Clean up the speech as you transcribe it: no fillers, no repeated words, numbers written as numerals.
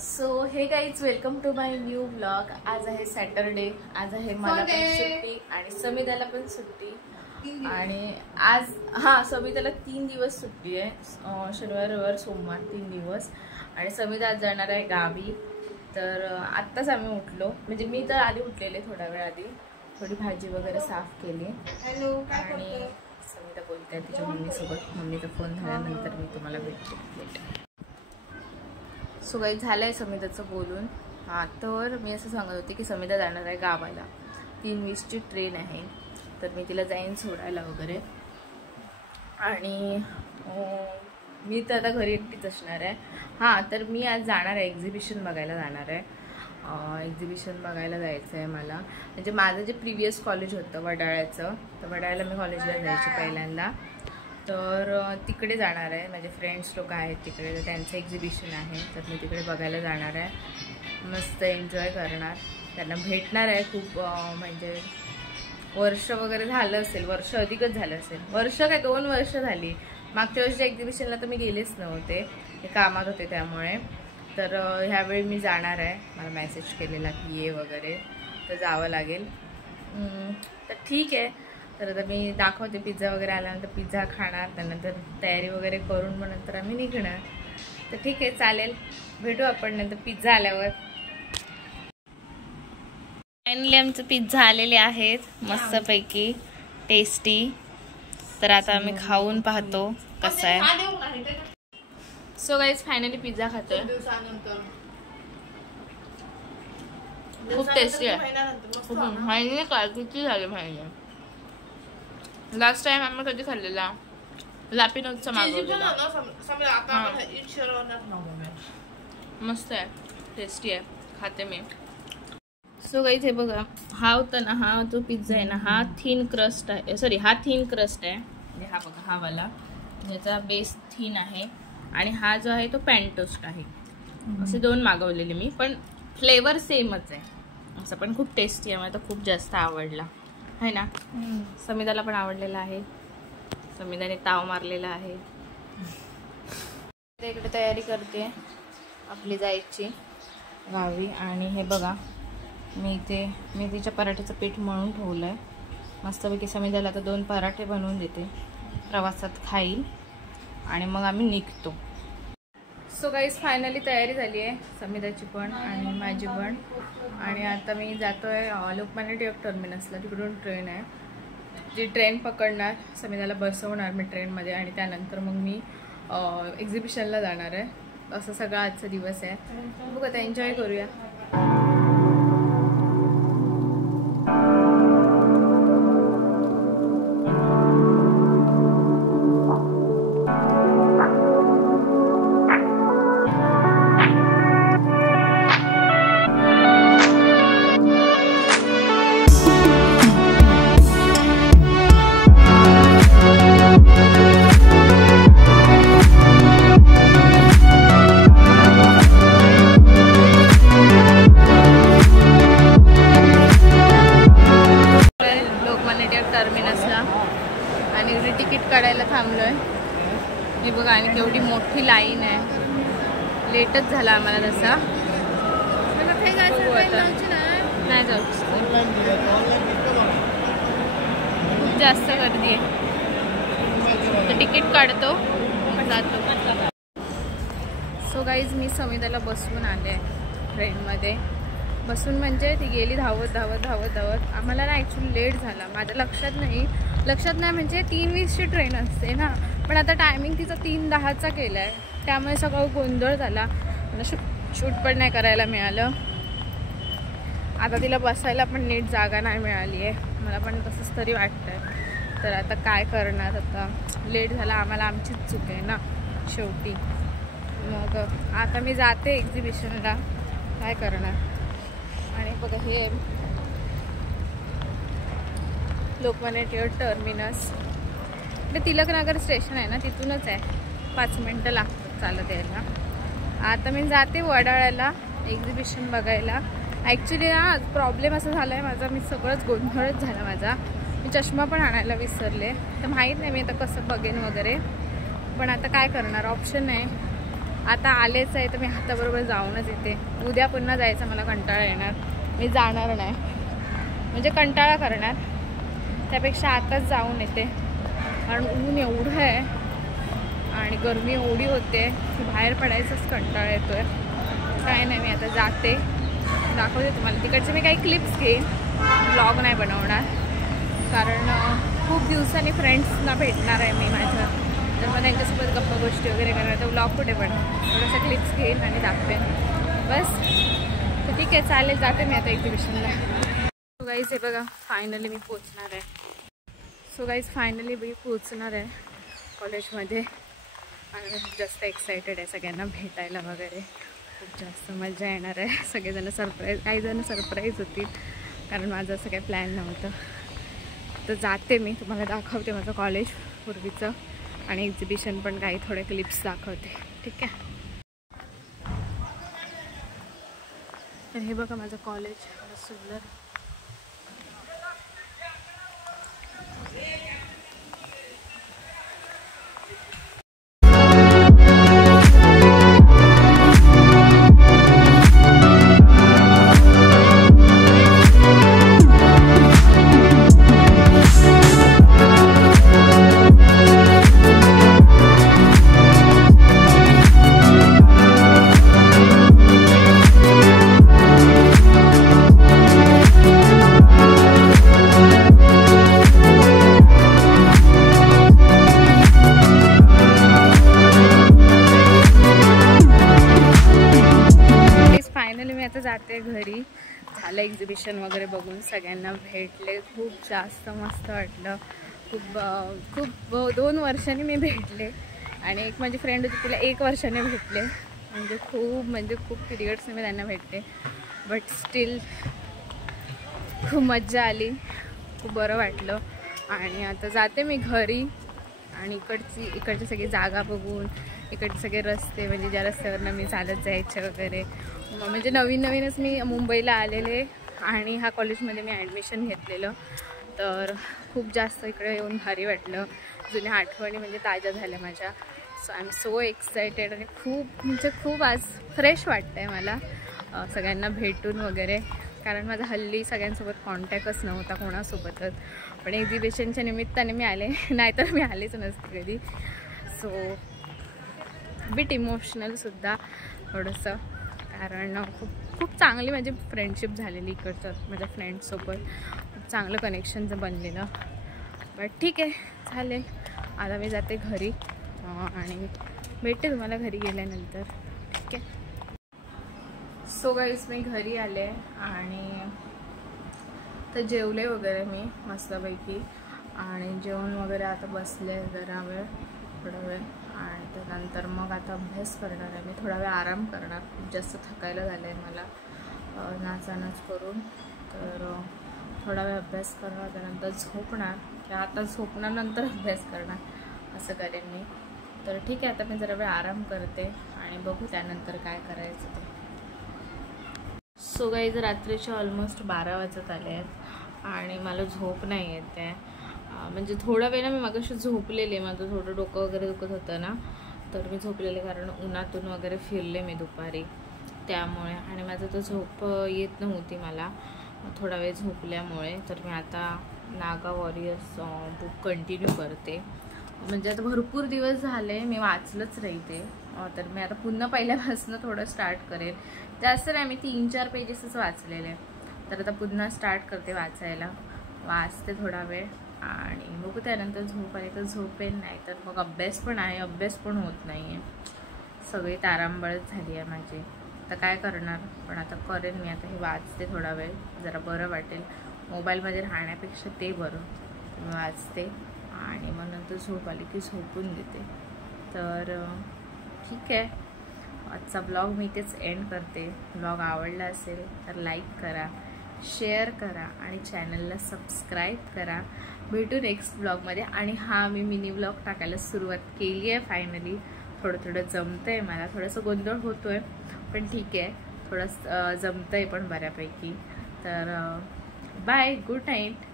So hey guys welcome to my new vlog. आज आहे Saturday, आज आहे मला पण सुट्टी आणि समिताला पण सुट्टी। आणि आज समिताला 3 दिवस सुट्टी आहे, शनिवार रविवार सोमवार 3 दिवस। आणि समिता आज जाणार आहे गावी। तर आत्ताच आम्ही उठलो, म्हणजे मी तर आधी उठलेले, थोडा वेळ आधी थोडी भाजी वगैरे साफ केली। हॅलो, आणि समिता बोलते आहे तिच्या मम्मीसोबत। मम्मीचा फोन झाल्यानंतर मी तुम्हाला भेटते। सो काही झालं आहे समिताचं बोलून। तर मी असं सांगत होते की समिता जाणार आहे गावाला, 3:20ची ट्रेन आहे, तर मी तिला जाईन सोडायला वगैरे। आणि मी तर आता घरी एकटीच असणार आहे। तर मी आज जाणार आहे, एक्झिबिशन बघायला जाणार आहे। एक्झिबिशन बघायला जायचं आहे मला, म्हणजे माझं जे प्रिव्हियस कॉलेज होतं वडाळ्याचं, तर वडाळ्याला मी कॉलेजला जायचे पहिल्यांदा, तर तिकडे जाणार आहे। माझे फ्रेंड्स लोक आहेत तिकडे, तर त्यांचं एक्झिबिशन आहे, तर मी तिकडे बघायला जाणार आहे। मस्त एन्जॉय करणार, त्यांना भेटणार आहे। खूप म्हणजे वर्ष वगैरे झालं असेल, वर्ष अधिकच झालं असेल, वर्ष काय 2 वर्ष झाली। मागच्या वर्षीच्या एक्झिबिशनला तर मी गेलेच नव्हते, हे कामात होते त्यामुळे। तर ह्यावेळी मी जाणार आहे, मला मेसेज केलेला की ये वगैरे, तर जावं लागेल। तर ठीक आहे, तर आता मी दाखवते। पिझ्झा वगैरे आल्यानंतर पिझ्झा खाणार, त्यानंतर तयारी वगैरे करून मग नंतर आम्ही निघणार। तर ठीक आहे, चालेल, भेटू आपण नंतर पिझ्झा आल्यावर। फायनली आमचे पिझ्झा आलेले आहेत मस्तपैकी टेस्टी। तर आता आम्ही खाऊन पाहतो कसं आहे। सो गाईज फायनली पिझ्झा खातोय, खूप टेस्टी आहे। फायनली काय किती झाले फायनली। लास्ट टाइम आम्ही कधी खाल्लेला लापिनोजचा मागवलेला, मस्त आहे, टेस्टी आहे, खाते मी। सो गाईज हे बघा, हा होता ना, हा जो पिझ्झा आहे ना, हा थिन क्रस्ट आहे, सॉरी हा थिन क्रस्ट आहे, म्हणजे हा बघा, हा वाला ज्याचा बेस थिन आहे, आणि हा जो आहे तो पॅनटोस्ट आहे। असे 2 मागवलेले मी, पण फ्लेवर सेमच आहे असं, पण खूप टेस्टी आहे, मला तर खूप जास्त आवडला है ना। समिताला पण आवडलेला आहे, समिताने ताव मारलेला आहे। इकडे तयारी करते आपली जायची गावी। आणि हे बघा, मी इथे मेथीच्या पराठ्याचं पीठ मळून ठेवलं आहे मस्तपैकी। समिताला आता 2 पराठे बनवून देते, प्रवासात खाईल आणि मग आम्ही निघतो। सो गाईज फायनली तयारी झाली आहे समिताची पण आणि माझी पण। आणि आता मी जातो आहे लोकमान्य टिळक टर्मिनसला, तिकडून ट्रेन आहे, जी ट्रेन पकडणार, समिताला बसवणार मी ट्रेनमध्ये, आणि त्यानंतर मग मी एक्झिबिशनला जाणार आहे। असं सगळा आजचा दिवस आहे, बघू आता एन्जॉय करूया। टर्मिनसला आणि इकडे तिकीट काढायला थांबलोय, हे बघा, आणि केवढी मोठी लाईन आहे। लेटच झाला आम्हाला तसा, नाही जाऊ, खूप जास्त गर्दी आहे, तर तिकीट काढतो जातो। सो गाईज मी समिताला बसवून आले ट्रेनमध्ये, बसून म्हणजे ती गेली धावत धावत धावत धावत। आम्हाला ना ॲक्च्युली लेट झाला, माझ्या लक्षात नाही म्हणजे 3:20ची ट्रेन असते ना, पण आता टायमिंग तिचा 3:10चा केला आहे, त्यामुळे सगळं गोंधळ झाला, मला शूट पण नाही करायला मिळालं। आता तिला बसायला पण नीट जागा नाही मिळाली आहे, मला पण तसंच तरी वाटतं आहे। तर आता काय करणार, आता लेट झाला, आम्हाला आमचीच चूक आहे ना शेवटी। मग आता मी जाते एक्झिबिशनला, काय करणार। आणि बघा, हे लोकमान्य टिळक टर्मिनस, इकडे तिलकनगर स्टेशन आहे ना, तिथूनच आहे, 5 मिनटं लागतात चालत यायला। आता मी जाते वडाळ्याला एक्झिबिशन बघायला। ॲक्च्युली ना प्रॉब्लेम असा झाला आहे माझा, मी सगळंच गोंधळच झाला माझा, मी चष्मा पण आणायला विसरले, तर माहीत नाही मी आता कसं बघेन वगैरे, पण आता काय करणार, ऑप्शन नाही, आता आलेच आहे तर मी हाताबरोबर जाऊनच येते. उद्या पुन्हा जायचं मला कंटाळा येणार, मी जाणार नाही, म्हणजे कंटाळा करणार. त्यापेक्षा आताच जाऊन येते, कारण ऊन एवढं आहे आणि गरमी एवढी होते की बाहेर पडायचंच कंटाळा येतो आहे. काय नाही, मी आता जाते, दाखवते तुम्हाला. तिकडचे मी काही क्लिप्स घेईन, व्लॉग नाही बनवणार, कारण खूप दिवसांनी फ्रेंड्सना भेटणार आहे मी माझ्या. तर मग त्यांच्यासोबत गप्पा गोष्टी वगैरे करणार, तर व्लॉग कुठे बनणार. थोडंसं क्लिप्स घेईन आणि दाखवेन बस. तर ठीक आहे, चालेल, जाते मी आता एक्झिबिशनला. सो गाईज हे बघा, फायनली मी पोचणार आहे. मी पोचणार आहे कॉलेजमध्ये आणि जास्त एक्सायटेड आहे सगळ्यांना भेटायला वगैरे. खूप जास्त मजा येणार आहे. सगळेजण सरप्राईज, काही जण सरप्राईज होतील, कारण माझं असं काही प्लॅन नव्हतं. तर जाते मी, तुम्हाला दाखवते माझं कॉलेज पूर्वीचं आणि एक्झिबिशन पण काही थोडे क्लिप्स दाखवते. ठीक आहे. तर हे बघा माझं कॉलेज, सुंदर. जाते घरी. झालं एक्झिबिशन वगैरे बघून, सगळ्यांना भेटले, खूप जास्त मस्त वाटलं. खूप 2 वर्षांनी मी भेटले आणि एक माझी फ्रेंड होती, तिला 1 वर्षाने भेटले. म्हणजे खूप पिरियड्सने मी त्यांना भेटले, बट स्टील खूप मज्जा आली, खूप बरं वाटलं. आणि आता जाते मी घरी आणि इकडची सगळी जागा बघून, इकडचे सगळे रस्ते, म्हणजे ज्या रस्त्यावरनं मी चालत जायचे वगैरे. म्हणजे नवीनच मी मुंबईला आलेले आणि ह्या कॉलेजमध्ये मी ॲडमिशन घेतलेलं, तर खूप जास्त इकडे येऊन भारी वाटलं. जुन्या आठवणी म्हणजे ताज्या झाल्या माझ्या. So I am so excited आणि खूप आज फ्रेश वाटतं आहे मला सगळ्यांना भेटून वगैरे, कारण माझा हल्ली सगळ्यांसोबत कॉन्टॅक्टच नव्हता कोणासोबतच. पण एक्झिबिशनच्या निमित्ताने मी आले, नाहीतर मी आलेच नसते कधी. सो बिट इमोशनलसुद्धा थोडंसं, कारण खूप चांगली माझी फ्रेंडशिप झालेली इकडचं. माझ्या फ्रेंड्ससोबत खूप चांगलं कनेक्शनचं बनलेलं. बट ठीक आहे, चालेल. आता मी जाते घरी आणि भेटते तुम्हाला घरी गेल्यानंतर. ठीक आहे. सो गाईज मी घरी आले आणि तर जेवले वगैरे मी मस्तपैकी, आणि जेवण वगैरे आता बसले जरा वेळ, थोडा वेळ, आणि त्यानंतर मग आता अभ्यास करणार आहे मी. थोडा वेळ आराम करणार, खूप जास्त थकायला झालं आहे मला नाचानाच करून. तर थोडा वेळ अभ्यास करणार, त्यानंतर झोपणार, किंवा आता झोपणार नंतर अभ्यास करणार, असं करेन मी. तर ठीक आहे, आता मी जरा वेळ आराम करते आणि बघू त्यानंतर काय करायचं ते. सो गाईज रात्रीचे ऑलमोस्ट 12 वाजत आले आहेत आणि मला झोप नाही येत आहे. म्हणजे थोडा वेळ मी मगाशी झोपलेले, माझं थोडं डोकं वगैरे दुखत होतं ना, तर मी झोपलेले, कारण उन्हातून वगैरे फिरले मी दुपारी, त्यामुळे. आणि माझं तर झोप येत नव्हती मला थोडा वेळ झोपल्यामुळे. तर मी आता नागा वॉरियर्स बुक कंटिन्यू करते. म्हणजे आता भरपूर दिवस झाले मी वाचलंच राहते, तर मी आता पुन्हा पहिल्यापासून थोडं स्टार्ट करेन. जास्त नाही, मी 3-4 पेजेसच वाचलेले, तर आता पुन्हा स्टार्ट करते वाचायला. वाचते थोडा वेळ आणि बघू त्यानंतर झोप आली तर झोपेन, नाही तर मग अभ्यास पण आहे, अभ्यास पण होत नाही आहे. सगळी तारांबळच झाली आहे माझी. आता काय करणार, पण आता करेन मी. आता हे वाचते थोडा वेळ, जरा बरं वाटेल. मोबाईलमध्ये राहण्यापेक्षा ते बरं. मी वाचते आणि मग नंतर झोप आली की झोपून देते. तर ठीक आहे, आजचा ब्लॉग मी इथेच एंड करते. ब्लॉग आवडला असेल तर लाईक करा, शेअर करा आणि चॅनलला सबस्क्राईब करा. भेटू नेक्स्ट ब्लॉगमध्ये. आणि हा, मी मिनी ब्लॉग टाकायला सुरुवात केली आहे फायनली. थोडं जमतं आहे मला, थोडंसं गोंधळ होतो आहे, पण ठीक आहे, थोडंसं जमतं आहे पण बऱ्यापैकी. तर बाय, गुड नाईट.